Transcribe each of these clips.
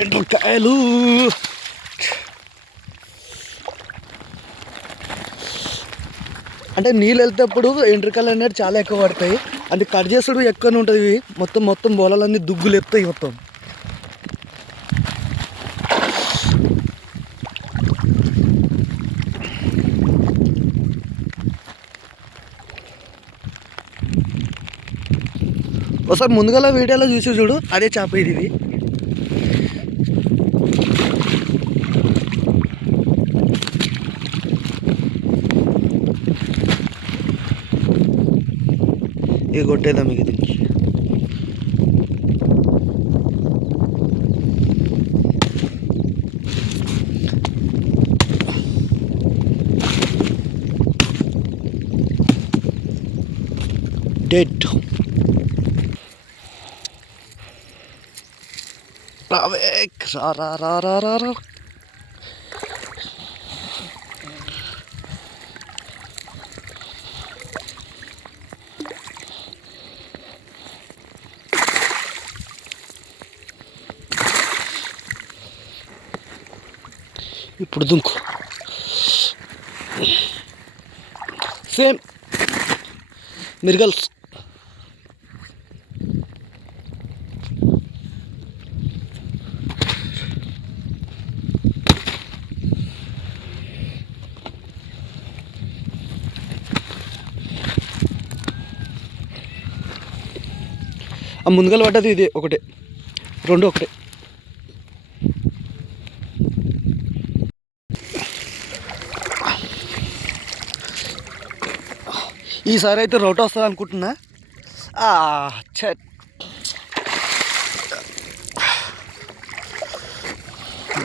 ఎండ్రకాయలు అంటే నీళ్ళు వెళ్తేప్పుడు ఎండ్రకాయలు అనేది చాలా ఎక్కువ పడతాయి. అది కట్ చేసుడు ఎక్కువనే ఉంటుంది. మొత్తం బోలాలన్నీ దుగ్గు లేపుతాయి మొత్తం. ఒకసారి ముందుగా వీడియోలో చూసి చూడు, అదే చేప ఇది. ఇది కొట్టేద్దాం మీకు దీనికి. డెడ్ రా. ఇప్పుడు దుంకు సేమ్ మిర్గల్స్. ఆ ముందుగల పడ్డది ఇది ఒకటే, రెండు ఒకటే. ఈసారి అయితే రౌట్ వస్తుంది అనుకుంటున్నా.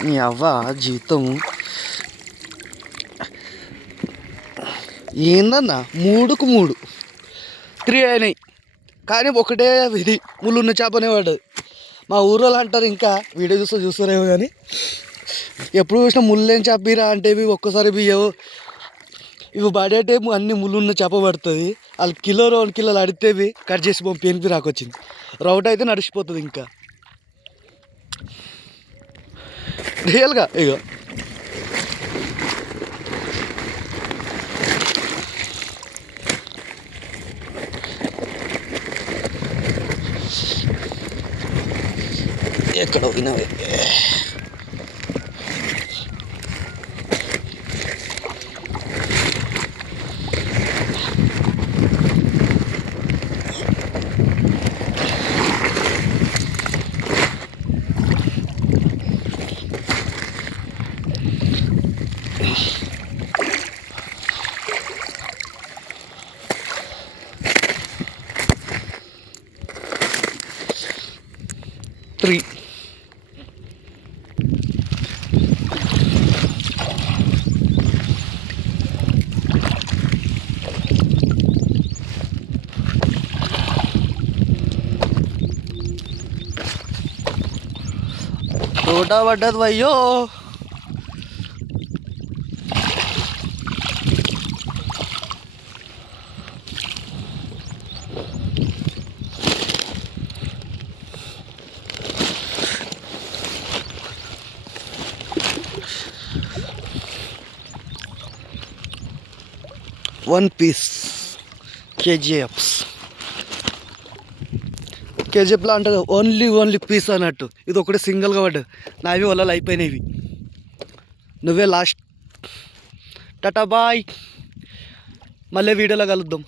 నీ అవ్వ జీవితం ఏందన్నా, 3కు 3 3 అయినాయి. కానీ ఒకటే ఇది ముళ్ళున్న చేపనే పడ్డది. మా ఊరోళ్ళు అంటారు, ఇంకా వీడియో చూస్తారేమో కానీ, ఎప్పుడు చూసినా ముళ్ళేం చేపరా అంటే ఒక్కసారి బియ్యవు ఇవి పడేటేమో అన్ని ముళ్ళున్న చేప పడుతుంది. వాళ్ళు కిలో 2 కిలోలు అడితేవి కట్ చేసి పంపి రాకొచ్చింది. రౌట్ అయితే నడిచిపోతుంది ఇంకా రియల్గా. ఇక ఎక్కడ పోయినవి త్రీ. తోట పడ్డది అయ్యో. One piece KGFs. కేజీఎఫ్లో అంటారు ఓన్లీ పీస్ అన్నట్టు. ఇది ఒకటి సింగిల్గా పడ్డది. నావి వలలు అయిపోయినాయి. నువ్వే లాస్ట్. టాటా బాయ్. మళ్ళీ వీడియోలో కలుద్దాం.